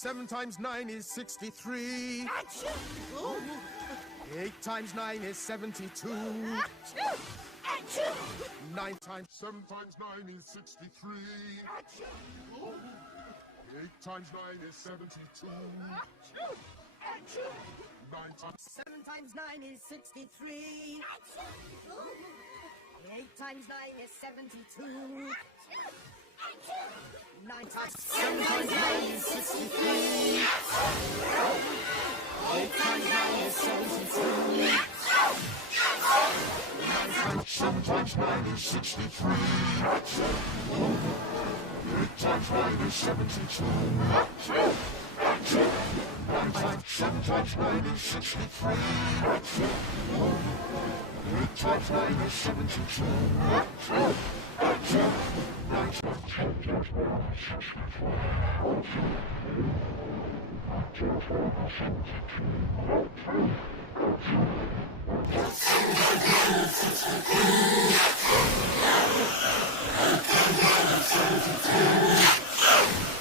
7 times 9 is 63. 8 times 9 is 72. 9 times 7 times 9 is 63. 8 times 9 is 72. 9 times 7 times 9 is 63. 8 times 9 is 72. 9 times 7 times 9 is 63. 8 times 9 is 72. 9 times 7 times 9 is 63. 8 times 9 is 72. 9 times 7 times 9 is 63. 8 times 9 is 72. 9 times 7 times 9 is 63. 8 times 9 is 72.